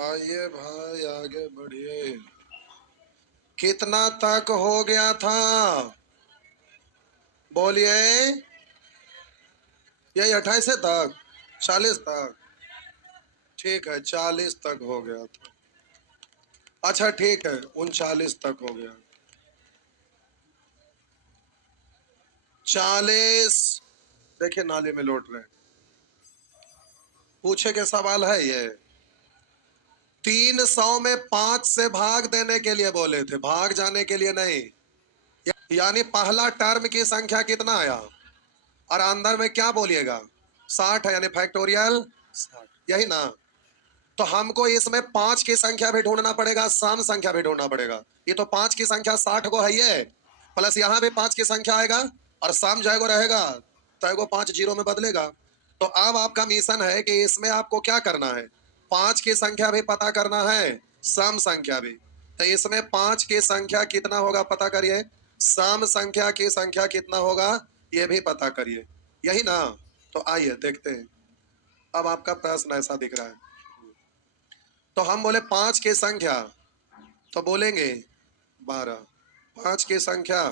आइए भाई आगे बढ़िए। कितना तक हो गया था? बोलिए। यही 28 तक, 40 तक। ठीक है, 40 तक हो गया था। अच्छा ठीक है, 39 तक हो गया। 40। देखिए नाले में लौट रहे हैं। पूछे के सवाल है ये। 300 में 5 से भाग देने के लिए बोले थे, भाग जाने के लिए नहीं। यानी पहला टर्म की संख्या कितना आया? और अंदर में क्या बोलिएगा? 60 है, यानी फैक्टोरियल 60, यही ना? तो हमको इसमें 5 की संख्या भी ढूंढना पड़ेगा, सम संख्या भी ढूंढना पड़ेगा। ये तो 5 की संख्या 60 को है ये, प्लस यहाँ भी 5 की संख्या आएगा और सम जो है वो रहेगा, तो एगो 5 जीरो में बदलेगा। तो अब आपका मिशन है कि इसमें आपको क्या करना है? 5 की संख्या भी पता करना है, सम संख्या भी। तो इसमें 5 की संख्या कितना होगा पता करिए, सम संख्या की संख्या कितना होगा ये भी पता करिए, यही ना? तो आइए देखते हैं। अब आपका प्रश्न ऐसा दिख रहा है। तो हम बोले 5 की संख्या, तो बोलेंगे 12। 5 की संख्या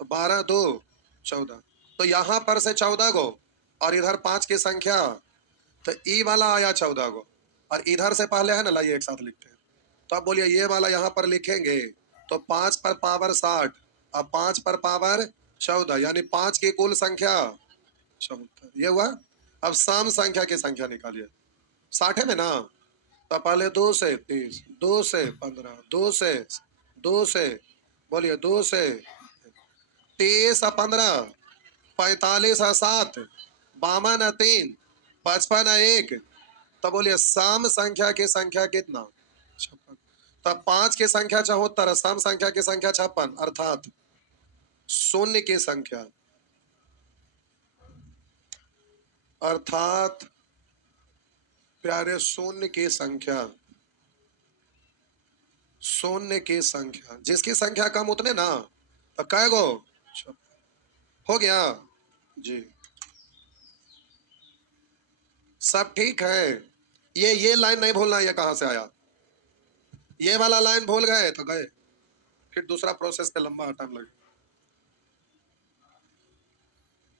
तो 12 दो 14। तो यहां पर से 14 गो, और इधर 5 की संख्या, तो ई वाला आया 14 गो, और इधर से पहले है ना, लाइए एक साथ लिखते हैं। तो आप बोलिए ये वाला यहां पर लिखेंगे, तो 5 पर पावर 60, अब 5 पर पावर 14, यानी 5 की कुल संख्या 74, ये हुआ। अब सम संख्या की संख्या निकालिए। 60 है में ना? तो पहले 2 से 30, 2 से 15, 2 से बोलिए 2 से 30 और 15, 45 और 7, 52 और 3, 55 और 1। तो बोलिए सम संख्या की संख्या कितना? 56। तब 5 की संख्या 74 और सम संख्या की संख्या 56, अर्थात शून्य की संख्या, अर्थात प्यारे शून्य की संख्या, शून्य की संख्या जिसकी संख्या कम उतने ना। तो कै गो हो गया जी? सब ठीक है। ये लाइन नहीं भूलना, ये कहां से आया? ये वाला लाइन भूल गए तो गए, फिर दूसरा प्रोसेस पे लंबा टाइम लगे।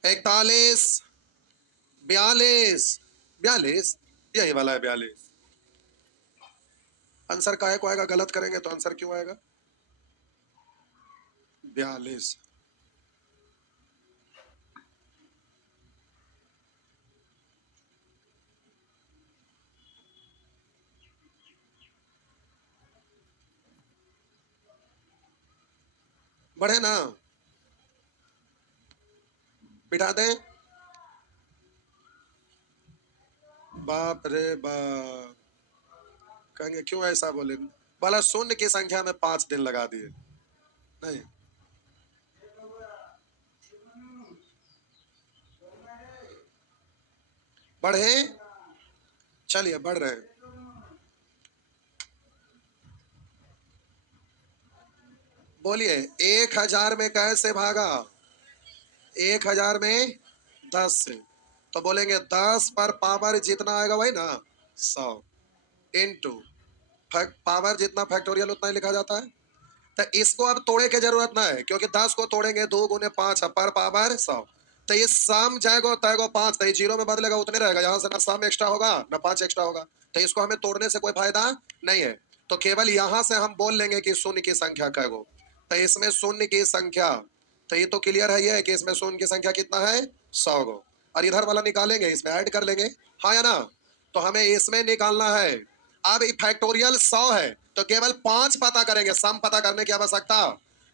41, 42, 42, यही वाला है 42। आंसर काहे को आएगा? गलत करेंगे तो आंसर क्यों आएगा? 42। बढ़े ना? बिठा दें? बाप रे बाप, कहेंगे क्यों ऐसा बोले? बोला शून्य की संख्या में 5 दिन लगा दिए। नहीं, बढ़े? चलिए बढ़ रहे हैं। बोलिए 1000 में कैसे भागा? 1000 में 10 से। तो बोलेंगे 10 पर पावर जितना आएगा वही ना, 100 इंटू पावर जितना फैक्टोरियल उतना ही लिखा जाता है। तो इसको अब तोड़े की जरूरत ना है, क्योंकि 10 को तोड़ेंगे 2 गुने 5 पर पावर 100। तो ये सम जाएगा तयगो 5, तो ये जीरो में बदलेगा उतने रहेगा, यहाँ से ना सम एक्स्ट्रा होगा ना 5 एक्स्ट्रा होगा। तो इसको हमें तोड़ने से कोई फायदा नहीं है। तो केवल यहां से हम बोल लेंगे कि शून्य की संख्या कैगो। तो इसमें शून्य की संख्या, तो ये तो क्लियर है ये कि इसमें शून्य की संख्या कितना है? 100 गो। और इधर वाला निकालेंगे, इसमें ऐड कर लेंगे, हाँ या ना? तो हमें इसमें निकालना है। अब फैक्टोरियल 100 है, तो केवल 5 पता करेंगे, सम पता करने की आवश्यकता।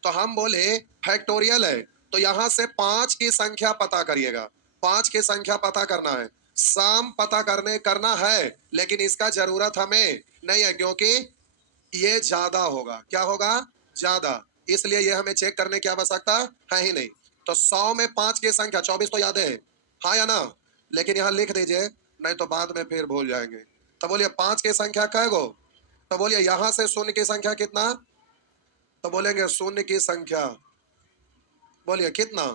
तो हम बोले फैक्टोरियल है, तो यहां से 5 की संख्या पता करिएगा। 5 की संख्या पता करना है, सम पता करना है, लेकिन इसका जरूरत हमें नहीं है, क्योंकि ये ज्यादा होगा। क्या होगा? ज्यादा। इसलिए ये हमें चेक करने की आवश्यकता है ही नहीं। तो 100 में 5 की संख्या 24 तो याद है, हाँ या ना? लेकिन यहाँ लिख दीजिए, नहीं तो बाद में फिर भूल जाएंगे। तो बोलिए 5 की संख्या कै गो? तो बोलिए यहां से शून्य की संख्या कितना? तो बोलेंगे शून्य की संख्या, बोलिए कितना?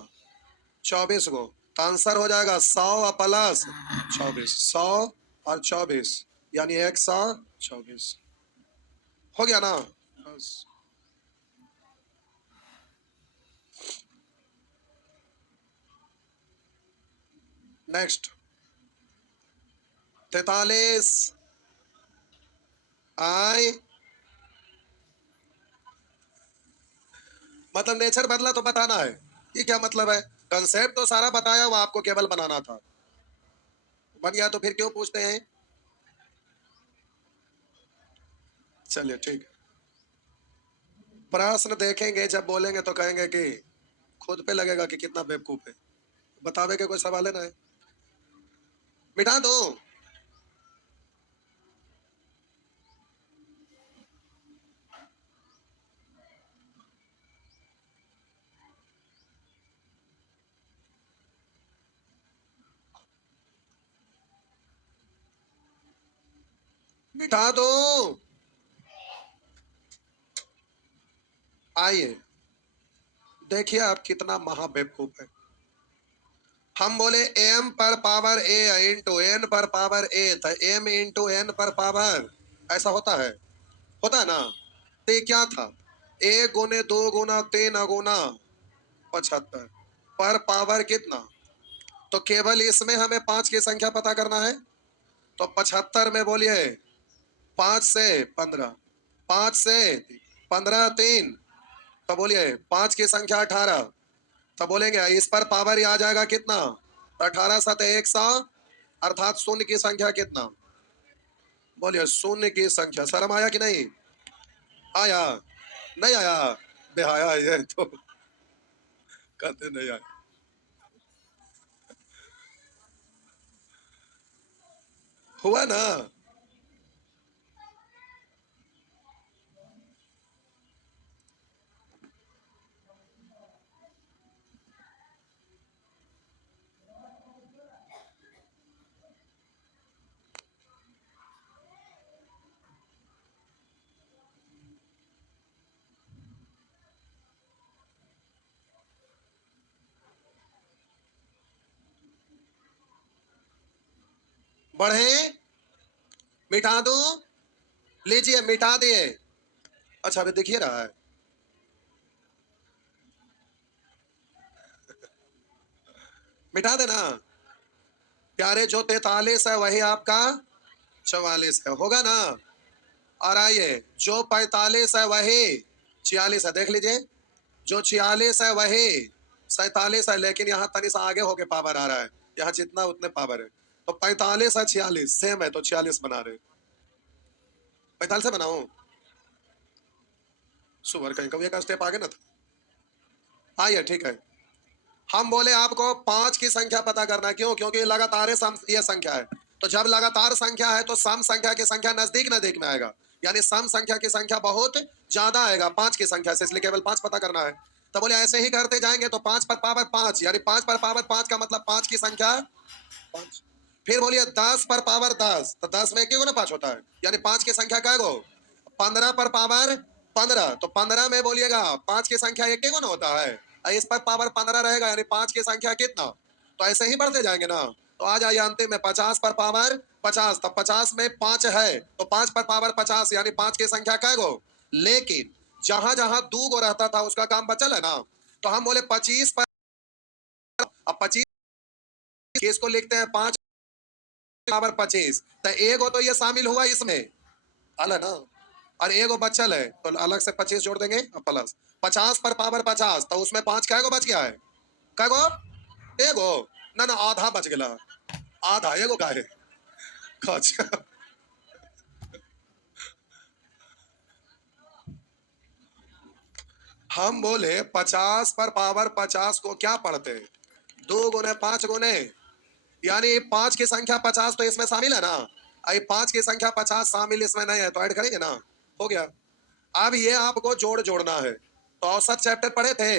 24 गो। तो आंसर हो जाएगा 100 प्लस 24, 100 और 24, यानी 124 हो गया ना। बस नेक्स्ट 43 आई, मतलब नेचर बदला तो बताना है। ये क्या मतलब है? कंसेप्ट तो सारा बताया, वो आपको केवल बनाना था। बन गया तो फिर क्यों पूछते हैं? चलिए ठीक है, प्रश्न देखेंगे, जब बोलेंगे तो कहेंगे कि खुद पे लगेगा कि कितना बेवकूफ है। बतावे के कोई सवाल है ना है? मिटा दो। मिटा दो। आइए देखिए आप कितना महा बेवकूफ है। हम बोले m पर पावर a इंटू n पर पावर a, तो m इंटू n पर पावर ऐसा होता है ना। तो ये क्या था? 1 गुने 2 गुना 3 गुना 75 पर पावर कितना? तो केवल इसमें हमें 5 की संख्या पता करना है। तो 75 में बोलिए 5 से 15, 5 से 15 3, तो बोलिए 5 की संख्या 18। तो बोलेंगे इस पर पावर ही आ जाएगा कितना? 18 7 100, अर्थात शून्य की संख्या कितना? बोलिए शून्य की संख्या। शर्म आया कि नहीं आया? नहीं आया? बेहाया ये तो कहते नहीं आया। हुआ ना। बढ़े, मिटा दो। लीजिए मिटा दिए। अच्छा अभी दिखिए रहा है। मिटा देना प्यारे। जो 43 है वही आपका 44 है, होगा ना। और आइए जो 45 है वही 46 है, देख लीजिए। जो 46 है वही 47 है, लेकिन यहाँ तनी सा आगे होके पावर आ रहा है। यहाँ जितना उतने पावर है। तो 45 है 46 सेम है, तो 46 बना रहे। 45 से बनाओ। सुअर कहीं कभी का स्टेप आगे ना था। आइए ठीक है। हम बोले आपको 5 की संख्या पता करना। क्यों? क्योंकि लगातार ये संख्या है। तो जब लगातार संख्या है तो सम संख्या की संख्या नजदीक नजदीक में आएगा, यानी सम संख्या की संख्या बहुत ज्यादा आएगा 5 की संख्या से, इसलिए केवल 5 पता करना है। तो बोले ऐसे ही करते जाएंगे तो 5 पर पावर 5, यानी 5 पर पावर 5 का मतलब 5 की संख्या 5। फिर बोलिए 10 पर पावर 10, तो 10 में एक गुना 5 होता है, यानी 5 की संख्या क्या गो? 15 पर पावर 15, तो 15 में बोलिएगा 5 की संख्या एक गुना होता है। इस पर पावर 15 रहेगा, यानी 5 की संख्या कितना? तो ऐसे ही बढ़ते जाएंगे ना। तो आ जाइए अंतिम में 50 पर पावर 50, तो 50 में 5 है, तो 5 पर पावर 50, यानी 5 की संख्या क्या गो? लेकिन जहां जहां 2 गो रहता था उसका काम बचल है ना। तो हम बोले 25 पर, अब 25 किसको लिखते हैं? 5 पावर 25, तो एक तो ये शामिल हुआ इसमें, अलग ना। और एगो बचल है तो अलग से 25 जोड़ देंगे और प्लस 50 पर पावर 50, तो उसमें 5 क्या गो बच गया है? क्या गो? एगो ना ना, आधा बच गया। आधा एगो का है। अच्छा हम बोले 50 पर पावर 50 को क्या पढ़ते? 2 गुने 5 गुने, यानी 5 की संख्या 50 तो इसमें शामिल है ना। आई 5 की संख्या 50 शामिल इसमें नहीं है, तो ऐड करेंगे ना। हो गया। अब ये आपको जोड़ना है। तो औसत चैप्टर पढ़े थे?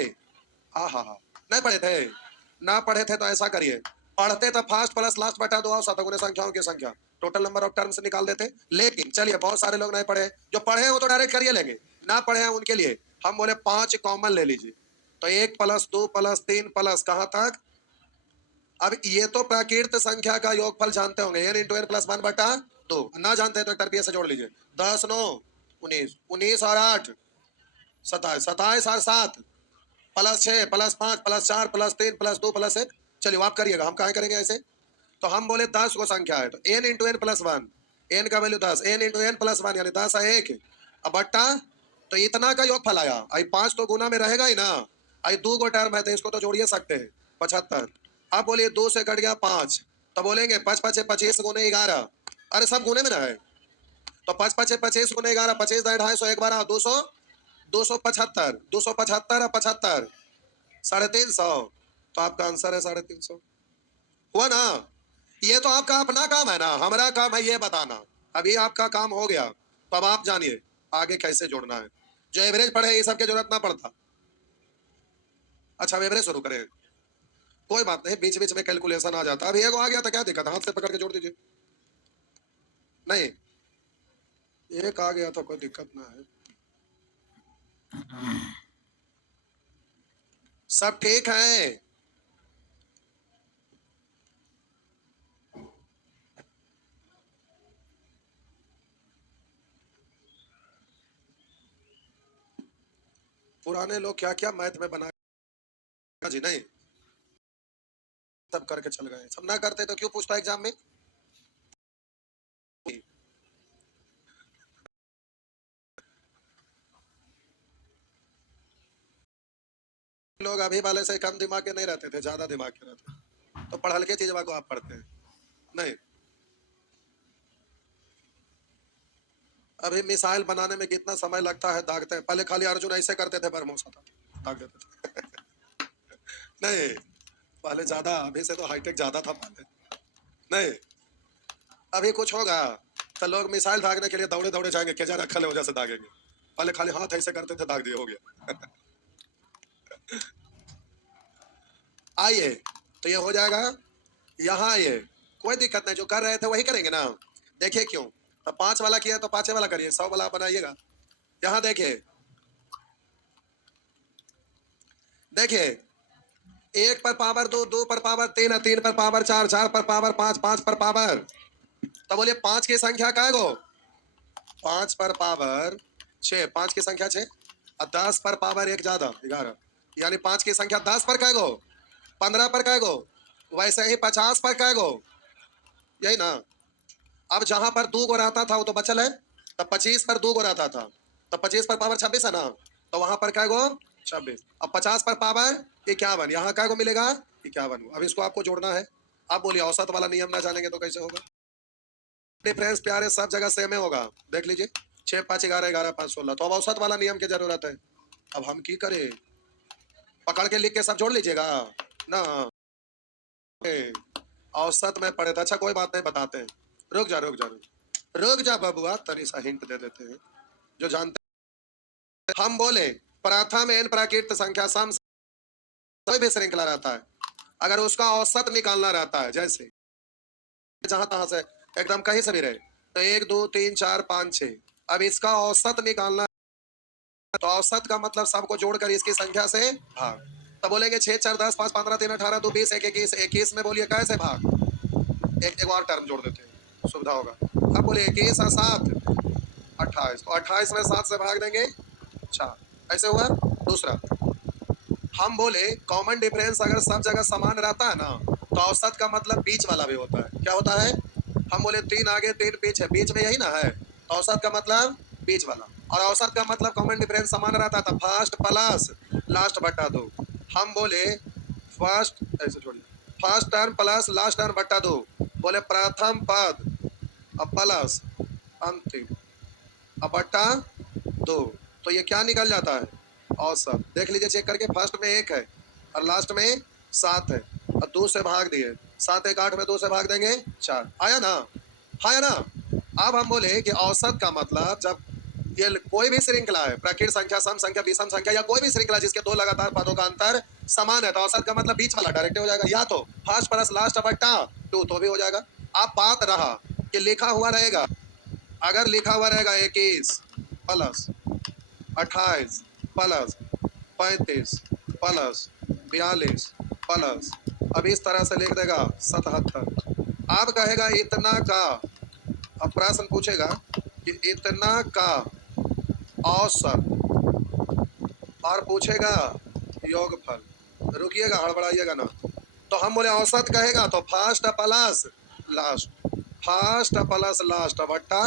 हाँ हाँ हाँ, नहीं पढ़े थे? ना पढ़े थे तो ऐसा करिए, पढ़ते तो फास्ट प्लस लास्ट बटा दो और शतगुणे संख्याओं की संख्या, टोटल नंबर ऑफ टर्म्स निकाल देते। लेकिन चलिए बहुत सारे लोग नहीं पढ़े, जो पढ़े हैं वो तो डायरेक्ट करिए लेंगे, ना पढ़े हैं उनके लिए हम बोले 5 कॉमन ले लीजिए। तो 1 प्लस 2 प्लस 3 प्लस कहां तक? अब ये तो प्राकृत संख्या का योगफल जानते होंगे, n इंटू एन प्लस 1 बटा 2 ना जानते हैं तो एक टर्पिया से जोड़ लीजिए। 10 9 19, 19 और 8 27, 27 और 7 plus 6 plus 5 plus 4 plus 3 plus 2 plus 1। चलिए आप करिएगा, हम कहाँ करेंगे ऐसे। तो हम बोले 10 को संख्या है तो n into N plus 1, n का value 10, n into N plus 1 यानी 10 है 1। अब बट्टा तो इतना का योग फल आया। आई 5 तो गुना में रहेगा ही ना। आई 2 को टर्म है तो इसको तो जोड़िए सकते हैं 75। अब बोलिए 2 से कट गया 5 तो बोलेंगे 5 5 25 गुने 11। अरे सब गुने में ना है तो 5 5 25 गुने 11, 25 250 1 12 200 275 275 और 75 350। तो आपका आंसर है 350। हुआ ना। ये तो आपका अपना काम है ना, हमारा काम है ये बताना। अभी आपका काम हो गया तो अब आप जानिए आगे कैसे जोड़ना है। जो एवरेज पढ़े ये सब की जरूरत ना पड़ता। अच्छा एवरेज शुरू करें, कोई बात नहीं, बीच बीच में कैलकुलेशन आ जाता। अभी एगो आ गया तो क्या दिक्कत, हाथ से पकड़ के जोड़ दीजिए। नहीं एक आ गया तो कोई दिक्कत ना है, सब ठीक है। पुराने लोग क्या क्या मैथ में बना जी, नहीं सब करके चल गए। सब ना करते तो क्यों पूछता एग्जाम में। लोग अभी वाले से कम दिमाग के नहीं रहते थे, ज्यादा दिमाग के रहते। तो पढ़ हल्के चीज को आप पढ़ते हैं नहीं। अभी मिसाइल बनाने में कितना समय लगता है, दागते हैं। पहले खाली अर्जुन ऐसे करते थे, बरमोसा था दाग देते थे नहीं पहले ज्यादा, अभी से तो हाईटेक ज्यादा था पहले। नहीं अभी कुछ होगा तो लोग मिसाइल दागने के लिए दौड़े दौड़े जाएंगे, केजा रखल है वजह से दागेंगे। पहले खाली हाथ ऐसे करते थे, दाग दिए, हो गया आइए तो ये हो जाएगा। यहाँ आइए, कोई दिक्कत नहीं, जो कर रहे थे वही करेंगे ना। देखिए क्यों, तो 5 वाला किया तो 5 वाला करिए, 100 वाला बनाइएगा। यहाँ देखिए देखिए 1 पर पावर 2, 2 पर पावर 3, 3 पर पावर 4, 4 पर पावर 5, 5 पर पावर। तो बोलिए 5 की संख्या क्या गो, 5 पर पावर 6, 5 की संख्या 6 और 10 पर पावर 1 ज्यादा 11, यानी 5 की संख्या 10 पर क्या गो, 15 पर क्या गो, वैसे ही 50 पर क्या गो, यही ना। अब जहां पर 2 को रहता था वो तो बचल है, तब 25 पर 2 को रहता था, तब 25 पर पावर 26 है ना, तो वहां पर क्या गो 26। अब 50 पर पावर 51, यहाँ क्या को मिलेगा 51। अब इसको आपको जोड़ना है। आप बोलिए औसत वाला नियम ना जानेंगे तो कैसे होगा। डिफरेंस प्यारे सब जगह सेम ही होगा, देख लीजिए 6 5 11 11 5 16। तो अब औसत वाला नियम की जरूरत है। अब हम की करें, पकड़ के लिख के सब जोड़ लीजिएगा ना। औसत में पढ़े था, अच्छा कोई बात नहीं बताते हैं। रुक जा रुक जा रुक जा बबुआ, तनी सा हिंट दे देते हैं जो जानते हैं। हम बोले प्रथम एन प्राकृत संख्या सम कोई भी श्रृंखला रहता है, अगर उसका औसत निकालना रहता है, जैसे जहां तहां से एकदम कहीं से भी रहे, तो 1 2 3 4 5 6। अब इसका औसत निकालना है, तो औसत का मतलब सबको जोड़कर इसकी संख्या से भाग। तो बोलेंगे 6 4 10 5 15 3 18 2 20 1 21 21 में बोलिए कैसे भाग, एक और टर्म जोड़ देते हैं सुविधा होगा। अब बोले 21 और 7 28, तो 28 में 7 से भाग देंगे 4, ऐसे हुआ। दूसरा हम बोले कॉमन डिफरेंस अगर सब जगह समान रहता है ना, तो औसत का मतलब बीच वाला भी होता है। क्या होता है, हम बोले 3 आगे 3 पीछे, बीच में यही ना है, तो औसत का मतलब बीच वाला। और औसत का मतलब कॉमन डिफरेंस समान रहता था, फर्स्ट प्लस लास्ट बटा 2। हम बोले फर्स्ट ऐसे छोड़िए, first term plus last term बटा 2, बोले प्रथम पद अब प्लस अंतिम अब बटा 2। तो ये क्या निकल जाता है, औसत। देख लीजिए चेक करके, फर्स्ट में 1 है और लास्ट में 7 है, और 2 से भाग दिए, 7 1 8 में 2 से भाग देंगे 4, आया ना, आया ना। अब हम बोले कि औसत का मतलब जब ये कोई भी श्रृंखला है, प्रकृत संख्या सम संख्या विषम संख्या या कोई भी श्रृंखला जिसके 2 लगातार पदों का अंतर समान है, तो औसत का मतलब बीच वाला डायरेक्ट हो जाएगा, या तो फर्स्ट प्लस लास्ट बट्टा 2 तो भी हो जाएगा। अब बात रहा कि लिखा हुआ रहेगा, अगर लिखा हुआ रहेगा 21 प्लस 28 प्लस 35 प्लस 42 प्लस, अब इस तरह से लिख देगा 77। अब कहेगा इतना का अब प्रश्न पूछेगा कि इतना का औसत और पूछेगा योगफल। रुकिएगा, हड़बड़ाइएगा ना। तो हम बोले औसत कहेगा तो first plus last, first plus last बट्टा,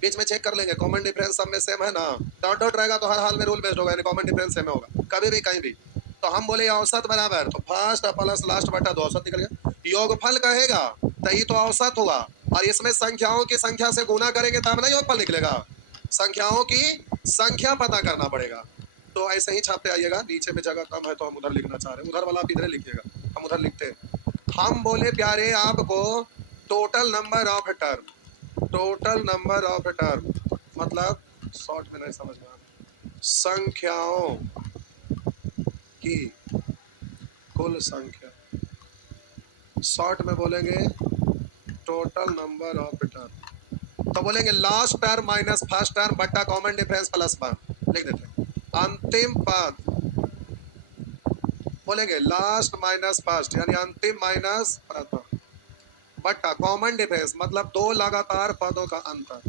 बीच में चेक कर लेंगे कॉमन डिफरेंस सब में सेम है ना। डॉट डॉट रहेगा तो हर हाल में रूल बेस्ड होगा, यानी कॉमन डिफरेंस सेम होगा कभी भी कहीं भी। तो हम बोले औसत बराबर तो फर्स्ट प्लस लास्ट बट्टा 2 औसत निकल गया। योगफल कहेगा तो ये तो औसत हुआ, और इसमें संख्याओं की संख्या से गुना करेंगे तब ना योगफल निकलेगा। संख्याओं की संख्या पता करना पड़ेगा। तो ऐसे ही छापते आइएगा, नीचे में जगह कम है तो हम उधर लिखना चाह रहे हैं, उधर वाला आप इधर लिखिएगा, हम उधर लिखते हैं। हम बोले प्यारे आपको total number of term, total number of term मतलब शॉर्ट में नहीं समझ में आ रहा, संख्याओं की कुल संख्या, शॉर्ट में बोलेंगे टोटल नंबर ऑफ टर्म। तो बोलेंगे last term minus first term बट्टा कॉमन डिफरेंस प्लस 1 लिख देते हैं। अंतिम पद बोलेंगे लास्ट माइनस फर्स्ट यानी अंतिम माइनस प्रथम बट्टा कॉमन डिफरेंस मतलब दो लगातार पदों का अंतर,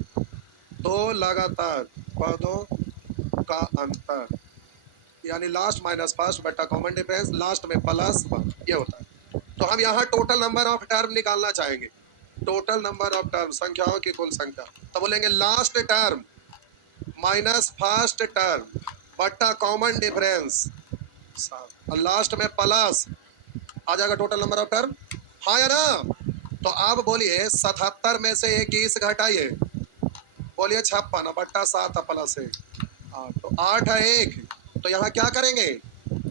दो लगातार पदों का अंतर, यानी लास्ट माइनस फर्स्ट बट्टा कॉमन डिफरेंस लास्ट में प्लस 1 ये होता है। तो हम यहाँ टोटल नंबर ऑफ टर्म निकालना चाहेंगे, टोटल नंबर ऑफ टर्म संख्याओं की कुल संख्या। तो बोलेंगे last term minus first term बट्टा कॉमन डिफरेंस और लास्ट में प्लस आ जाएगा टोटल नंबर ऑफ टर्म, हाँ या ना। तो आप बोलिए 77 में से 21 घटाइए, बोलिए 56 बट्टा 7 प्लस 1 8, तो 8 है 1, तो यहाँ क्या करेंगे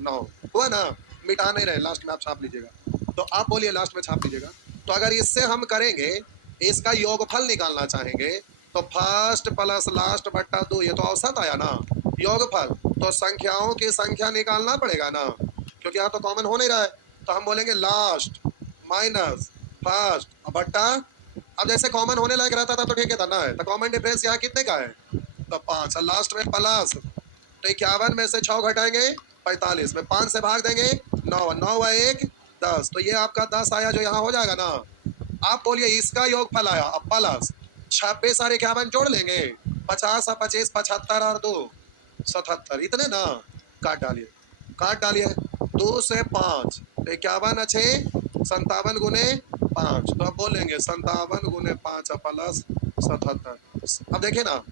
9 हुआ ना, मिटा नहीं रहे, लास्ट में आप छाप लीजिएगा। तो आप बोलिए लास्ट में छाप लीजिएगा। तो अगर इससे हम करेंगे इसका योगफल निकालना चाहेंगे तो फर्स्ट प्लस लास्ट बट्टा 2 ये तो औसत आया ना, योगफल तो संख्याओं की संख्या निकालना पड़ेगा ना, क्योंकि यहाँ तो कॉमन हो नहीं रहा है। तो हम बोलेंगे लास्ट माइनस फर्स्ट बट्टा, अब जैसे कॉमन होने लायक रहता था तो ठीक है ना, है तो कॉमन डिफरेंस यहाँ कितने का है तो 5, लास्ट में प्लस, तो 51 में से 6 घटाएंगे 45 में 5 से भाग देंगे 9, 9 व 1 10, तो ये आपका 10 आया जो यहाँ हो जाएगा ना। आप बोलिए इसका योगफल आया, अब प्लस 26 और 51 जोड़ लेंगे 50 और 25 75 और 2 77 इतने ना, काट डालिए, काट डालिए 2 से 5 तो 51 अच्छे 57 गुने 5, तो अब बोलेंगे 57 गुने 5 प्लस 77। अब देखिए ना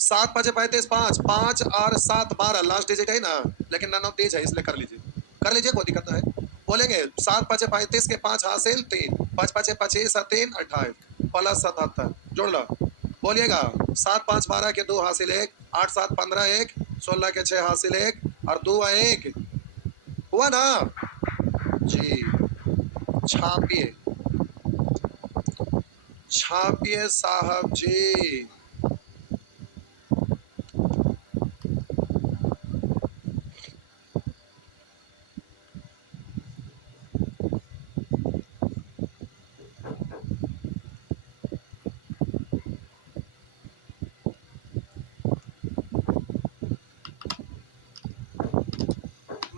7 5 35 5 5 और 7 12 लास्ट डिजिट है ना, लेकिन नन ऑफ दीज है इसलिए कर लीजिए, कर लीजिए कोई दिक्कत नहीं है। बोलेंगे 7 5 35 के 5 हासिल 3 5 5 25 और 3 28 प्लस 77 जोड़ लो। बोलिएगा 7 5 12 के 2 हासिल 1 8 7 15 1 16 के 6 हासिल 1 और 2 व 1 हुआ ना जी। छापिए छापिए साहब जी।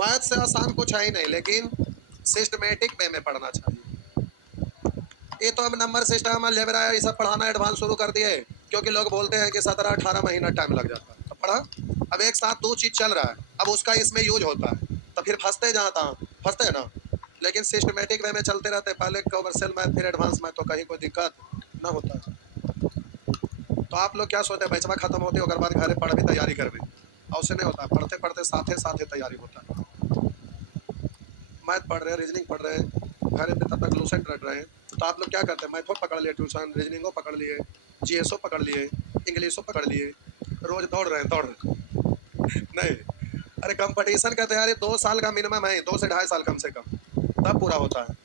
मैथ से आसान कुछ है ही नहीं, लेकिन सिस्टमेटिक वे में पढ़ना चाहिए। ये तो अब नंबर सिस्टम अलजेब्रा ये सब पढ़ाना एडवांस शुरू कर दिए, क्योंकि लोग बोलते हैं कि 17-18 महीना टाइम लग जाता है, तो पढ़ा। अब एक साथ दो चीज चल रहा है, अब उसका इसमें यूज होता है, तो फिर फंसते जाता फंसते हैं ना। लेकिन सिस्टमेटिक वे में चलते रहते, पहले कमर्शियल मैथ फिर एडवांस मैथ, तो कहीं कोई दिक्कत ना होता है। तो आप लोग क्या सोचते हैं बैचवा खत्म होते होकर बाद घर पढ़ भी तैयारी कर भी, और उससे नहीं होता, पढ़ते पढ़ते साथे साथे तैयारी होता है। मैथ पढ़ रहे हैं, रीजनिंग पढ़ रहे हैं, घर में तब तक लूसेंट रट रहे हैं, तो आप लोग क्या करते हैं, मैथो पकड़ लिए ट्यूशन, रीजनिंगो पकड़ लिए, जीएसओ पकड़ लिए, इंग्लिशो पकड़ लिए, रोज दौड़ रहे हैं, दौड़ रहे हैं। नहीं, अरे कंपटीशन का तैयारी 2 साल का मिनिमम है, 2 से 2.5 साल कम से कम, तब पूरा होता है।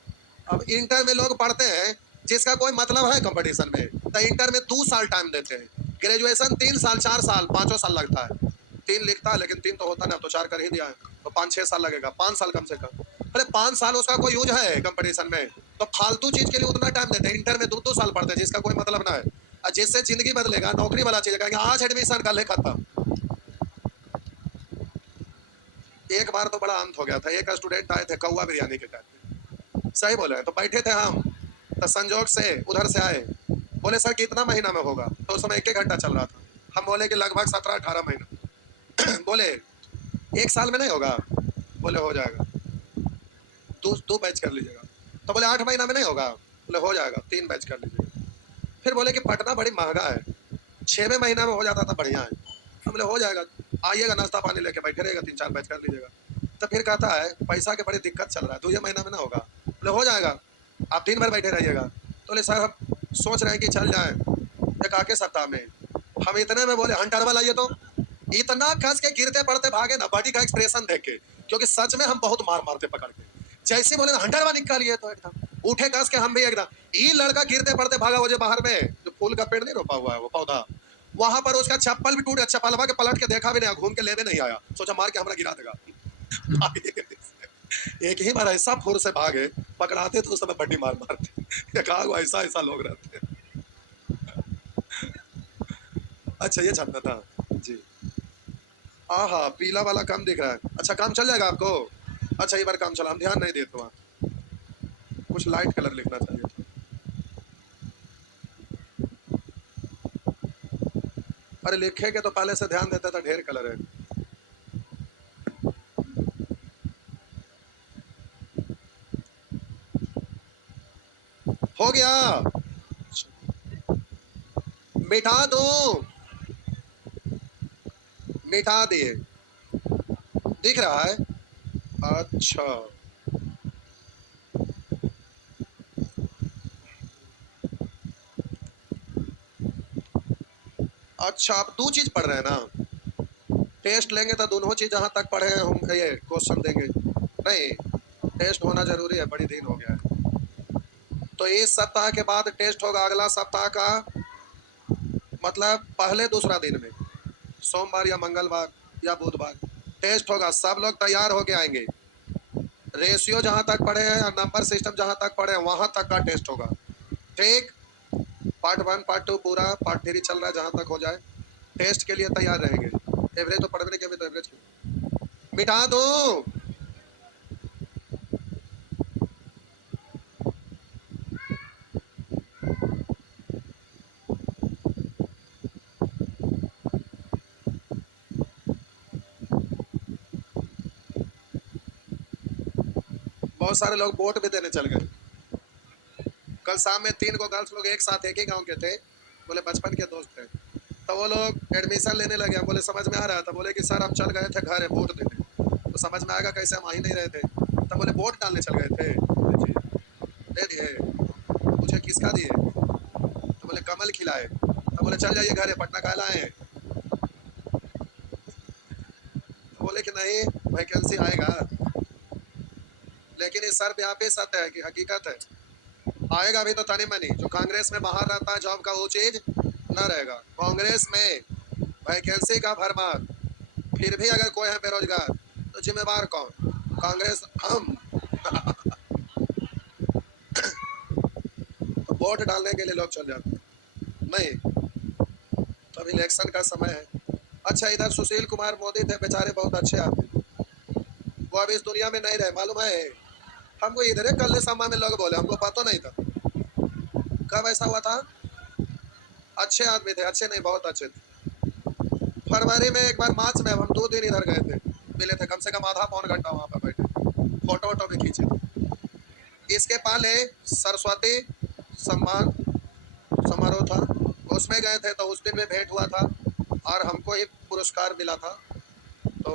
अब इंटर में लोग पढ़ते हैं जिसका कोई मतलब है कंपटीशन में, तो इंटर में 2 साल टाइम देते हैं, ग्रेजुएशन 3 साल 4 साल 5 साल लगता है, 3 लिखता है लेकिन 3 तो होता ना, तो 4 कर ही दिया है, तो 5-6 साल लगेगा, 5 साल कम से कम। अरे 5 साल उसका कोई यूज है कंपटीशन में, तो फालतू चीज के लिए उतना टाइम देते हैं। इंटर में 2-2 साल पढ़ते हैं जिसका कोई मतलब ना है, और जिससे जिंदगी बदलेगा, नौकरी वाला चीज कहेंगे आज एडमिशन कल खत्म। एक बार तो बड़ा अंत हो गया था, एक स्टूडेंट आए थे कौवा बिरयानी के टाइम पे, सही बोले हैं, तो बैठे थे हम, तो संजोग से उधर से आए, बोले सर कितना महीना में होगा? तो उस समय 1-1 घंटा चल रहा था। हम बोले कि लगभग 17-18 महीना। बोले 1 साल में नहीं होगा? बोले हो जाएगा। 2 बैच कर लीजिएगा। तो बोले 8 महीना में नहीं होगा? बोले हो जाएगा, 3 बैच कर लीजिएगा। फिर बोले कि पटना बड़ी महंगा है, 6वें महीना में हो जाता था बढ़िया है। हम बोले हो जाएगा, आइएगा नाश्ता पानी लेके बैठे रहेगा, 3-4 बैच कर लीजिएगा। तो फिर कहता है पैसा की बड़ी दिक्कत चल रहा है, 2 महीना में ना होगा? बोले हो जाएगा, आप दिन भर बैठे रहिएगा। तो बोले सर हम सोच रहे हैं कि चल जाए एक आके सप्ताह में। हम इतने में बोले हंटर वाला, ये तो इतना कस के गिरते पड़ते भागे ना बॉडी का एक्सप्रेशन देख के, क्योंकि सच में हम बहुत मार मारते पकड़ के। जैसे बोले हंटर निकालिए तो एकदम उठे कस के, हम भी एकदम। ये लड़का गिरते पड़ते भागा, वो जो बाहर में जो फूल का पेड़ नहीं रोपा हुआ है वो पौधा, वहां पर उसका चप्पल भी टूट गया। चप्पलवा के पलट के देखा भी नहीं, घूम के लेने नहीं आया, सोचा मार के हमारा गिरा देगा। एक ही बार ऐसा फुर से भागे, पकड़ाते तो उस समय बड्डी मार मारते। कहा ऐसा ऐसा लोग रहते हैं। अच्छा ये छापना था जी। आहा पीला वाला काम दिख रहा है। अच्छा काम चल जाएगा आपको? अच्छा ये बार काम चला, हम ध्यान नहीं देते वहाँ। कुछ लाइट कलर लिखना चाहिए था। अरे लिखे के तो पहले से ध्यान देते था, ढेर कलर है। हो गया, मिटा दो, मिटा दिए, दिख रहा है। अच्छा अच्छा, आप 2 चीज पढ़ रहे हैं ना? टेस्ट लेंगे तो दोनों चीज जहां तक पढ़े हैं हम ये क्वेश्चन देंगे नहीं। टेस्ट होना जरूरी है, बड़ी दिन हो गया है। तो इस सप्ताह के बाद टेस्ट होगा, अगला सप्ताह का मतलब पहले दूसरा दिन में, सोमवार या मंगलवार या बुधवार टेस्ट होगा। सब लोग तैयार होके आएंगे। रेशियो जहां तक पढ़े हैं और नंबर सिस्टम जहां तक पढ़े हैं वहां तक का टेस्ट होगा। ठीक, पार्ट 1 पार्ट 2 पूरा, पार्ट 3 चल रहा है, जहां तक हो जाए टेस्ट के लिए तैयार रहेंगे। एवरेज तो पढ़ने के भी, तो एवरेज मिटा दो। बहुत सारे लोग वोट भी देने चल गए। कल शाम में 3 को गर्ल्स लोग एक साथ एक ही गांव के थे, बोले बचपन के दोस्त थे। तो वो लोग एडमिशन लेने लगे। बोले समझ में आ रहा था? बोले कि सर हम चल गए थे घर वोट देने। तो समझ में आएगा कैसे, हम आ ही नहीं रहे थे। तो बोले वोट डालने चल गए थे जी, दे दिए। पूछे किसका दिए? तो बोले कमल खिलाए। तो बोले चल जाइए घर, पटना का लाए। तो बोले कि नहीं वैकेंसी आएगा, लेकिन ये सर्वव्यापी सत्य है कि हकीकत है, आएगा भी तो तनी मनी। जो कांग्रेस में बाहर रहता है जॉब का वो चीज न रहेगा। कांग्रेस में वैकेंसी का भरमार, फिर भी अगर कोई है बेरोजगार तो जिम्मेवार कौन? कांग्रेस हम। तो वोट डालने के लिए लोग चल जाते हैं नहीं, तो अब इलेक्शन का समय है। अच्छा इधर सुशील कुमार मोदी थे बेचारे, बहुत अच्छे आदमी, वो अब इस दुनिया में नहीं रहे, मालूम है? हमको इधर कल सामा में लोग बोले, हमको पता नहीं था। कब ऐसा हुआ था? अच्छे आदमी थे, अच्छे नहीं बहुत अच्छे थे। फरवरी में एक बार, मार्च में, हम 2 दिन इधर गए थे, मिले थे, कम से कम आधा पौन घंटा वहाँ पर बैठे, फोटो वोटो भी खींचे थे। इसके पहले सरस्वती सम्मान समारोह था, उसमें गए थे, तो उस दिन में भेंट हुआ था और हमको ही पुरस्कार मिला था। तो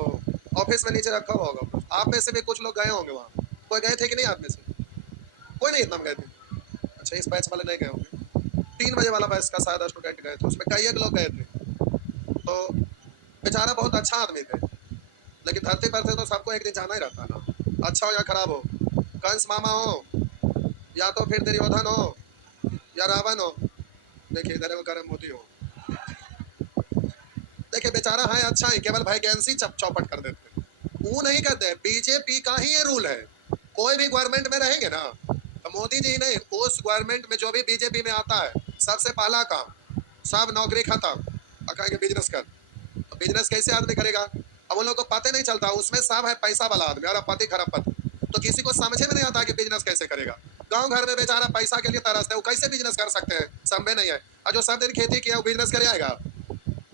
ऑफिस में नीचे रखा हुआ होगा। आप में से भी कुछ लोग गए होंगे वहाँ, कोई गए थे कि नहीं? आप में से कोई नहीं, इतना गए थे। अच्छा इस बैच वाले नहीं गए होंगे। 3 बजे वाला बैच का शायद स्टूडेंट गए थे, उसमें कई एक लोग गए थे। तो बेचारा बहुत अच्छा आदमी थे, लेकिन धरती पर से तो सबको एक दिन जाना ही रहता है ना, अच्छा हो या खराब हो। कंस मामा हो या तो फिर दुर्योधन हो या रावण हो, देखिए इधर वो गर्म मोदी हो। देखिए बेचारा है अच्छा ही, केवल वैकेंसी चौपट कर देते हैं, वो नहीं करते। बीजेपी का ही ये रूल है, कोई भी गवर्नमेंट में रहेंगे ना, तो मोदी जी नहीं, उस गवर्नमेंट में जो भी बीजेपी में आता है सबसे पहला काम, सब नौकरी खत्म, कहेंगे बिजनेस कर। तो बिजनेस कैसे आदमी करेगा? अब उन लोगों को पता नहीं चलता, उसमें सब है पैसा वाला आदमी और पति खराब पति, तो किसी को समझे में नहीं आता कि बिजनेस कैसे करेगा। गांव घर में बेचारा पैसा के लिए तरसते हैं, वो कैसे बिजनेस कर सकते हैं? संभव नहीं है। और जो सब दिन खेती किया वो बिजनेस करे आएगा?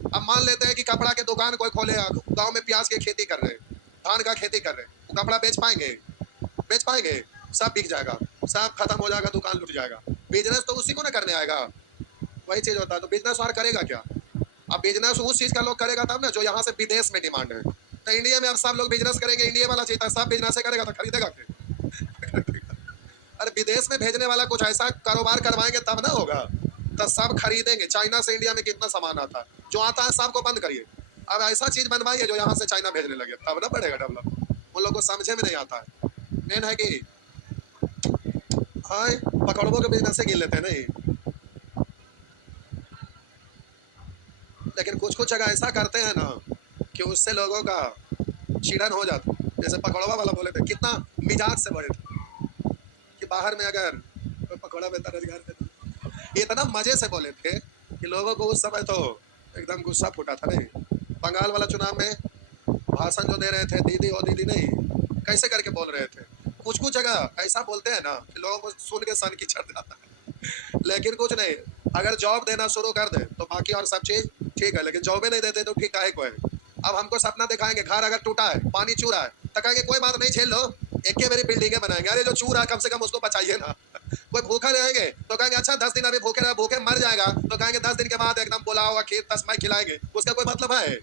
अब मान लेते हैं कि कपड़ा के दुकान कोई खोले, गांव में प्याज की खेती कर रहे हैं, धान का खेती कर रहे हैं, वो कपड़ा बेच पाएंगे? बेच पाएंगे? सब बिक जाएगा, सब खत्म हो जाएगा, दुकान लुट जाएगा। बिजनेस तो उसी को ना करने आएगा, वही चीज होता है। तो बिजनेस और करेगा क्या? अब बिजनेस उस चीज का लोग करेगा तब ना जो यहाँ से विदेश में डिमांड है। तो इंडिया में अब सब लोग बिजनेस करेंगे, इंडिया वाला चीज सब बिजनेस करेगा तो खरीदेगा क्या? अरे विदेश में भेजने वाला कुछ ऐसा कारोबार करवाएंगे तब ना होगा, तो सब खरीदेंगे। चाइना से इंडिया में कितना सामान आता है, जो आता है सबको बंद करिए। अब ऐसा चीज बनवाइए जो यहाँ से चाइना भेजने लगे, तब ना बढ़ेगा डेवलप। उन लोग को समझे में नहीं आता है। मेन है कि हाँ पकड़वों के बिजनेस से गिन लेते हैं नहीं, लेकिन कुछ कुछ जगह ऐसा करते हैं ना कि उससे लोगों का चिड़न हो जाता है। जैसे पकौड़ा वाला बोले थे, कितना मिजाज से बोले थे कि बाहर में अगर कोई पकौड़ा बेहतर रोजगार देता, इतना मजे से बोले थे कि लोगों को उस समय तो एकदम गुस्सा फूटा था। नहीं, बंगाल वाला चुनाव में भाषण जो दे रहे थे, दीदी ओ दीदी नहीं, कैसे करके बोल रहे थे। कुछ कुछ जगह ऐसा बोलते हैं ना कि लोगों को सुन के सन की चढ़ जाता है। लेकिन कुछ नहीं, अगर जॉब देना शुरू कर दे तो बाकी और सब चीज ठीक है, लेकिन जॉबे नहीं देते तो ठीक काहे को है? अब हमको सपना दिखाएंगे, घर अगर टूटा है, पानी चू रहा है, तो कहेंगे कोई बात नहीं, झेल लो, एक के मेरी बिल्डिंगे बनाएंगे। अरे जो चू रहा है कम से कम उसको बचाइए ना। कोई भूखा रहेंगे तो कहेंगे अच्छा 10 दिन अभी भूखे रहे, भूखे मर जाएगा, तो कहेंगे 10 दिन के बाद एकदम बुलाओ खीर तस्मै खिलाएंगे। उसका कोई मतलब है?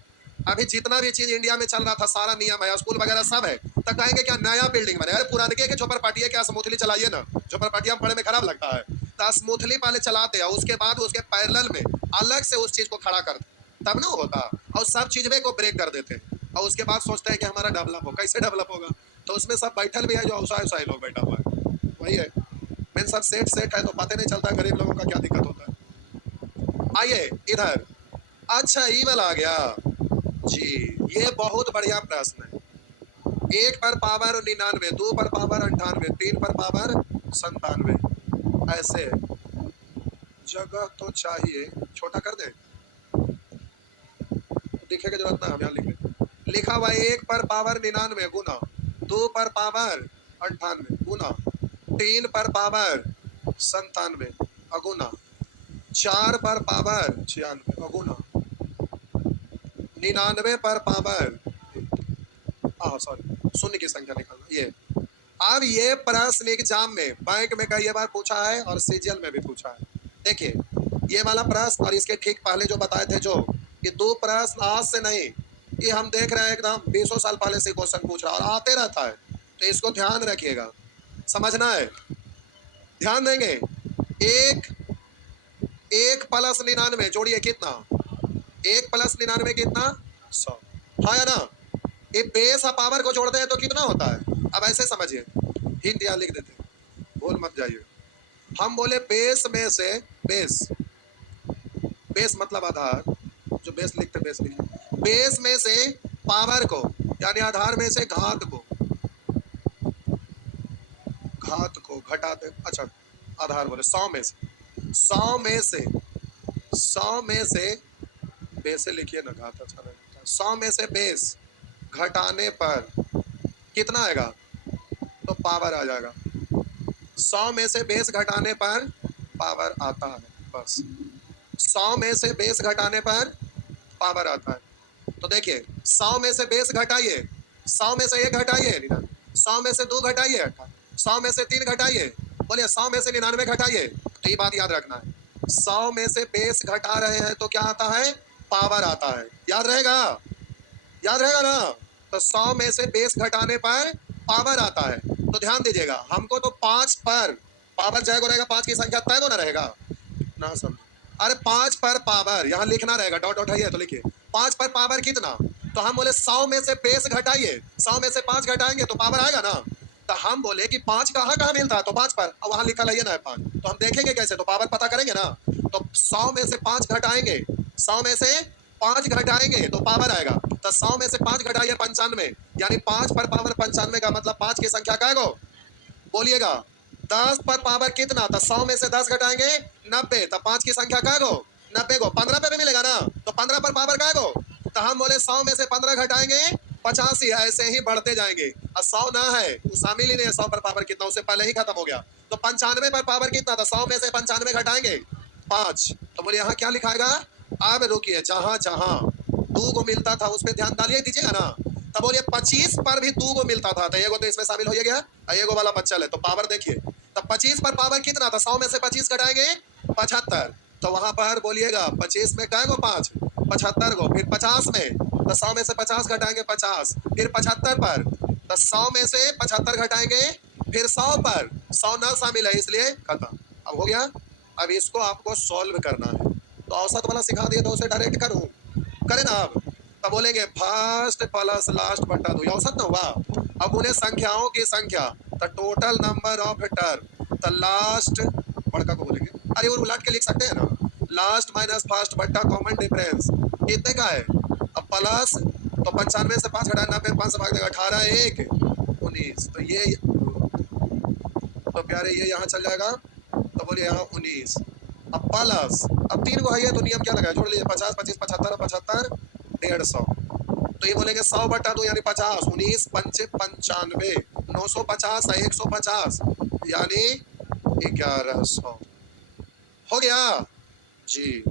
अभी जितना भी चीज इंडिया में चल रहा था सारा नियम है, स्कूल वगैरह सब है, तो कहेंगे क्या नया बिल्डिंग बने? अरे पुराने के झोपड़पट्टी क्या स्मूथली चलाइए ना, झोपड़पट्टियां पढ़े में खराब लगता है, तो स्मूथली पहले चलाते हैं, उसके बाद उसके पैरेलल में अलग से उस चीज को खड़ा करते, तब ना होता। और सब चीजें को ब्रेक कर देते हैं, और उसके बाद सोचते हैं कि हमारा डेवलप हो। कैसे डेवलप होगा? तो उसमें सब बैठल भी है, जो औसाई औसाई लोग बैठा हुआ है, वही है। मेन सब सेट सेट है, तो पता नहीं चलता गरीब लोगों का क्या दिक्कत होता है। आइए इधर, अच्छा ईमेल आ गया जी। ये बहुत बढ़िया प्रश्न है। 1 पर पावर 99, 2 पर पावर 98, 3 पर पावर 97, ऐसे जगह तो चाहिए, छोटा कर दे, दिखे की जरूरत ना, हम यहाँ लिख ले। लिखा हुआ 1 पर पावर 99 गुना 2 पर पावर 98 गुना 3 पर पावर 97 अगुना 4 पर पावर 96 अगुना 99 पर पावर सॉरी शून्य की संख्या निकालना। ये अब ये प्रश्न एग्जाम में बैंक में कई बार पूछा है और सीजीएल में भी पूछा है। देखिए ये वाला प्रश्न और इसके ठीक पहले जो बताए थे, जो ये दो प्रश्न आज से नहीं, ये हम देख रहे हैं एकदम 20 साल पहले से क्वेश्चन पूछ रहा है और आते रहता है, तो इसको ध्यान रखिएगा, समझना है, ध्यान देंगे। 1 प्लस 99 जोड़िए कितना? 1 प्लस 99 कितना? 100, हाँ या ना? ये बेस और पावर को जोड़ते हैं तो कितना होता है? अब ऐसे समझिए, हिंट यहाँ लिख देते हैं, भूल मत जाइए। हम बोले बेस में से, बेस, बेस मतलब आधार, जो बेस लिखते बेस लिखते, बेस में से पावर को यानी आधार में से घात को घटाते, अच्छा आधार बोले 100 में से, 100 में से, 100 में से बेस लिखिए ना, घात अच्छा रहेगा। 100 में से बेस घटाने पर कितना आएगा? तो पावर आ जाएगा। 100 में से बेस घटाने पर पावर आता है, बस 100 में से बेस घटाने पर पावर आता है। तो देखिए 100 में से बेस घटाइए, 100 में से 1 घटाइए 100 में से 2 घटाइए 100 में से 3 घटाइए, बोलिए 100 में से 99 घटाइए। तो ये बात याद रखना है, 100 में से बेस घटा रहे हैं तो क्या आता है? पावर आता है। याद रहेगा? याद रहेगा ना? तो 100 में से बेस घटाने पर पावर आता है। तो ध्यान दीजिएगा, हमको तो 5 पर पावर जय को रहेगा, 5 की संख्या तय को ना रहेगा ना, समझ। अरे 5 पर पावर यहाँ लिखना रहेगा, डॉट डॉट है तो लिखिए 5 पर पावर कितना? तो हम बोले 100 में से बेस घटाइए, 100 में से 5 घटाएंगे तो पावर आएगा ना। तो हम बोले कि 5 कहाँ कहाँ मिलता है? तो 5 पर, और वहां लिखा है ना 5, तो हम देखेंगे कैसे? तो पावर पता करेंगे ना। तो 100 में से 5 घटाएंगे, 100 में से 5 घटाएंगे तो पावर आएगा। तो 100 में से 5 घटाइए 95, यानी 5 पर पावर 95 का मतलब 5 की संख्या क्या है? बोलिएगा 10 पर पावर कितना? तो 100 में से 10 घटाएंगे 90, तो 5 की संख्या क्या है? 90 को 15 पे भी मिलेगा ना, तो 15 पर पावर क्या है? तो हम बोले 100 में से 15 घटाएंगे 50 ही ऐसे ही बढ़ते जाएंगे। और 100 ना है, वो शामिल ही नहीं है। 100 पर पावर कितना, उससे पहले ही खत्म हो गया। तो 95 पर पावर कितना था, 100 में से 95 घटाएंगे 5। तो बोले यहाँ क्या लिखाएगा। अब रुकिए, जहां जहां 2 को मिलता था उस पर ध्यान डालिए दीजिएगा ना। तब बोलिए 25 पर भी 2 को मिलता था, तो एगो तो इसमें शामिल हो गया, एगो वाला बच्चा है। तो पावर देखिए, तब 25 पर पावर कितना था, 100 में से 25 घटाएंगे 75। तो वहां पर बोलिएगा 25 में कै गो 5, 75 गो। फिर 50 में, तो 100 में से 50 घटाएंगे 50। फिर 75 पर, तो 100 में से 75 घटाएंगे। फिर 100 पर, 100 ना शामिल है इसलिए खत्म। अब हो गया। अब इसको आपको सॉल्व करना है। तो औसत वाला सिखा दिए तो उसे डायरेक्ट करूं, करे ना। अब तब बोलेंगे फर्स्ट प्लस लास्ट बटा 2, औसत ना हुआ। अब उन्हें संख्याओं की संख्या, तो टोटल नंबर ऑफ टर्म, तो लास्ट बड़का को बोलेंगे, अरे वो उलट के लिख सकते हैं ना, लास्ट माइनस फर्स्ट बट्टा कॉमन डिफरेंस कितने का है। अब प्लस, तो 95 से 5 घटाना, 90 5 से भाग देगा, 18 1 19। तो ये, तो प्यारे ये यहाँ चल जाएगा। तो बोलिए यहाँ 19। अब प्लस, अब 3 को है ये, तो नियम क्या लगा, जोड़ लीजिए 50 25 75 75 150। तो ये बोलेंगे 100 बटा 2 यानी 50, 19 पंचे 95, 950 है 150 यानी 1100। हो गया जी।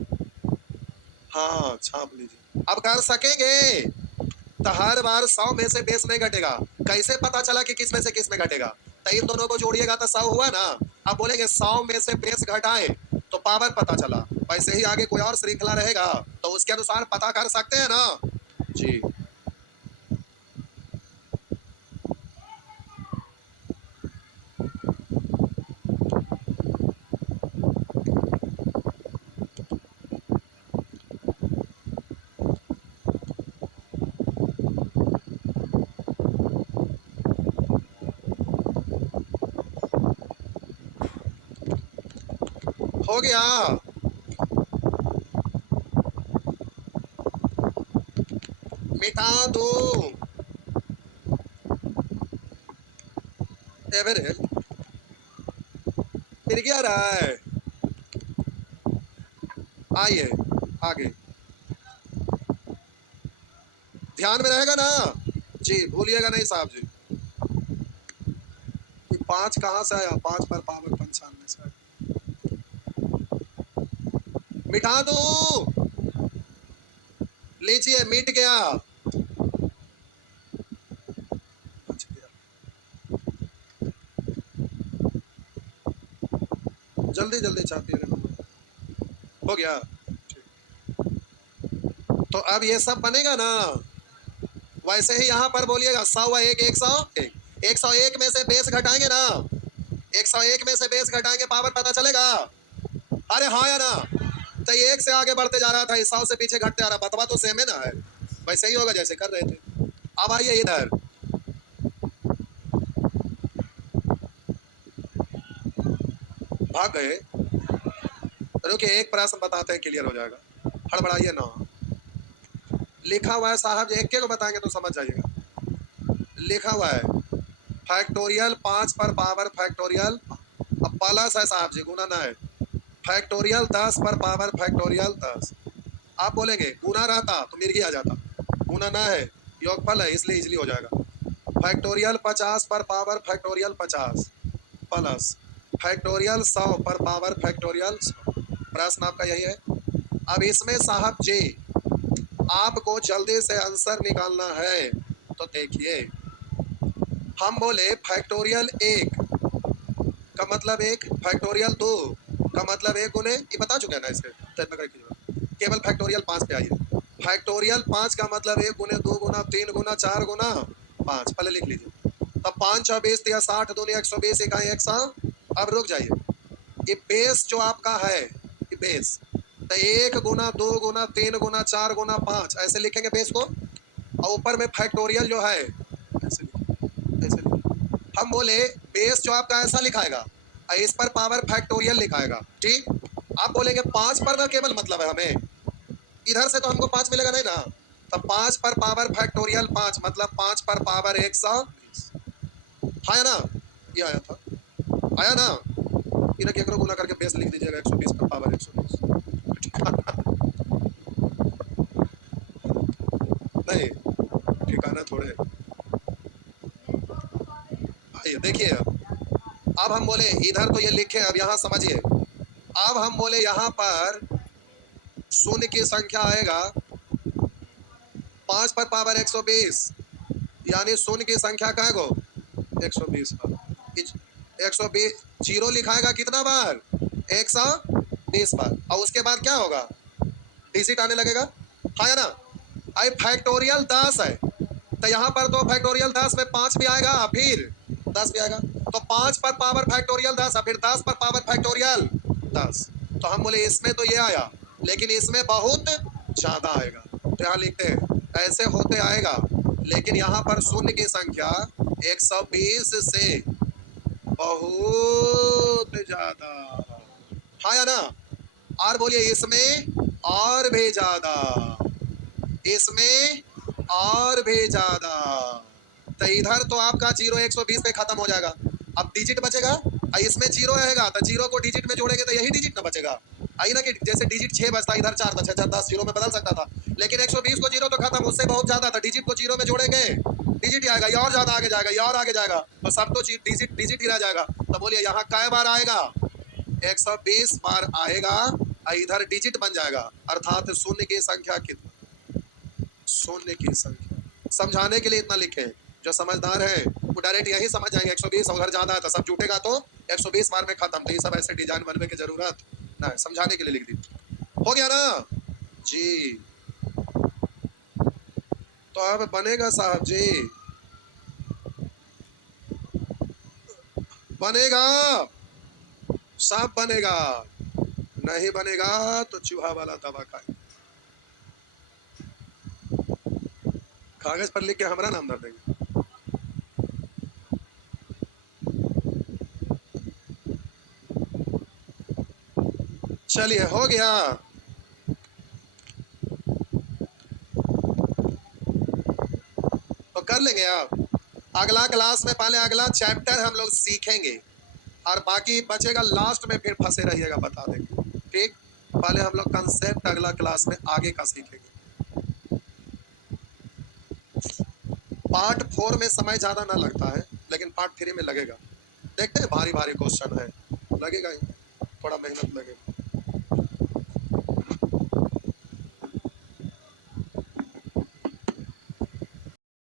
हाँ छाप लीजिए। अब कर सकेंगे, तो हर बार 100 में से बेस नहीं घटेगा। कैसे पता चला कि किस में से किस में घटेगा, तो इन दोनों को जोड़िएगा तो 100 हुआ ना। अब बोलेंगे 100 में से बेस घटाए तो पावर पता चला। वैसे ही आगे कोई और श्रृंखला रहेगा तो उसके अनुसार पता कर सकते हैं ना जी। हो गया। मिटा दो एवरेज। फिर क्या रहा है, आइए आगे ध्यान में रहेगा ना जी, भूलिएगा नहीं साहब जी। 5 कहाँ से आया, 5 पर पावर 95 से आया। मिटा दो, लीजिए मिट गया। जल्दी जल्दी चाहती है, हो गया। तो अब ये सब बनेगा ना। वैसे ही यहाँ पर बोलिएगा 101 101, 101 में से बेस घटाएंगे ना, 101 में से बेस घटाएंगे पावर पता चलेगा। अरे हाँ या ना। तो ये 1 से आगे बढ़ते जा रहा था, 100 से पीछे घटते आ रहा, बतवा तो सेम है ना है। वैसे ही होगा जैसे कर रहे थे। अब आइए इधर, भाग गए। रुकिए एक प्रश्न बताते हैं, क्लियर हो जाएगा, हड़बड़ाइए ना। लिखा हुआ है साहब जी, एक को बताएंगे तो समझ जाइएगा। लिखा हुआ है फैक्टोरियल 5 पर पावर फैक्टोरियल, अब प्लस है साहब जी, गुना ना है। फैक्टोरियल 10 पर पावर फैक्टोरियल 10। आप बोलेंगे गुना रहता तो मिर्गी आ जाता, गुना ना है, योगफल है इसलिए इजली हो जाएगा। फैक्टोरियल 50 पर पावर फैक्टोरियल 50 प्लस फैक्टोरियल 100 पर पावर फैक्टोरियल 100। प्रश्न आपका यही है। अब इसमें साहब जी आपको जल्दी से आंसर निकालना है। तो देखिए, हम बोले फैक्टोरियल 1 का मतलब 1, फैक्टोरियल 2 का मतलब 1 गुने, ये बता चुके हैं ना इसके, केवल फैक्टोरियल 5 पे आइए। फैक्टोरियल 5 का मतलब 1 गुने 2 गुना 3 गुना 4 गुना 5, पहले लिख लीजिए। तब 5 24 या 60 दूनी 120 इकाई 100। अब रुक जाइए, ये बेस जो आपका है, ये बेस, तो 1 गुना 2 गुना 3 गुना 4 गुना 5 ऐसे लिखेंगे बेस को। और ऊपर में फैक्टोरियल जो है ऐसे लिखेंगे, ऐसे लिखेंगे। हम बोले बेस जो आपका ऐसा लिखाएगा और इस पर पावर फैक्टोरियल लिखाएगा, ठीक। आप बोलेंगे 5 पर ना केवल मतलब है हमें, इधर से तो हमको 5 मिलेगा नहीं ना। तब 5 पर पावर फैक्टोरियल 5 मतलब 5 पर पावर 120। आया ना, ये आया था, आया ना। इन्हें केकरो गुना करके बेस लिख दीजिएगा 120 पर पावर 120। नहीं ठिकाना थोड़े अब हम बोले इधर तो ये लिखे, अब यहां समझिए। अब हम बोले यहां पर शून्य की संख्या आएगा 5 पर पावर 120, यानी शून्य की संख्या क्या गो 120 पर। 120 जीरो लिखाएगा कितना बार 120 बार, और उसके बाद क्या होगा डिजिट आने लगेगा, हाँ या ना। आई फैक्टोरियल 10 है तो यहाँ पर तो फैक्टोरियल 10 में 5 भी आएगा फिर 10 भी आएगा, तो 5 पर पावर फैक्टोरियल 10 फिर 10 पर पावर फैक्टोरियल 10। तो हम बोले इसमें तो ये आया, लेकिन इसमें बहुत ज्यादा आएगा, तो यहाँ लिखते हैं ऐसे होते आएगा। लेकिन यहाँ पर शून्य की संख्या 120 से बहुत ज्यादा, हाँ या ना। और बोलिए इसमें और भी ज्यादा, इसमें और भी ज्यादा। तो इधर तो आपका जीरो 120 पे खत्म हो जाएगा, अब डिजिट बचेगा, और इसमें जीरो रहेगा तो जीरो को डिजिट में जोड़ेंगे तो यही डिजिट ना बचेगा। आई ना कि जैसे डिजिट 6 बचता, इधर 4 था, 6 10 जीरो में बदल सकता था, लेकिन 120 को जीरो तो खत्म, उससे बहुत ज्यादा था, डिजिट को जीरो में जोड़ेंगे डिजिट ही आएगा, ये और ज्यादा आगे जाएगा, ये और आगे जाएगा, तो सब तो डिजिट डिजिट ही रह जाएगा। तो बोलिए यहाँ कै बार आएगा 120 बार आएगा, और इधर डिजिट बन जाएगा, अर्थात शून्य की संख्या कितना, शून्य की संख्या। समझाने के लिए इतना लिखे, जो समझदार है वो डायरेक्ट यही समझ जाएंगे 120, अगर ज्यादा है तो सब जुटेगा तो 120 बार में खत्म, तो ये सब ऐसे डिजाइन बनने की जरूरत ना है, समझाने के लिए लिख दी। हो गया ना जी, तो अब बनेगा साहब जी, बनेगा, सब बनेगा, नहीं बनेगा तो चूहा वाला दवा खाए। कागज पर लिख के हमारा नाम धर देंगे। चलिए हो गया, तो कर लेंगे आप अगला क्लास में, पहले अगला चैप्टर हम लोग सीखेंगे, और बाकी बचेगा लास्ट में, फिर फंसे रहिएगा बता देंगे, ठीक। पहले हम लोग कंसेप्ट अगला क्लास में आगे का सीखेंगे। पार्ट 4 में समय ज्यादा ना लगता है, लेकिन पार्ट 3 में लगेगा, देखते हैं, भारी भारी क्वेश्चन है, लगेगा ही, थोड़ा मेहनत लगेगा।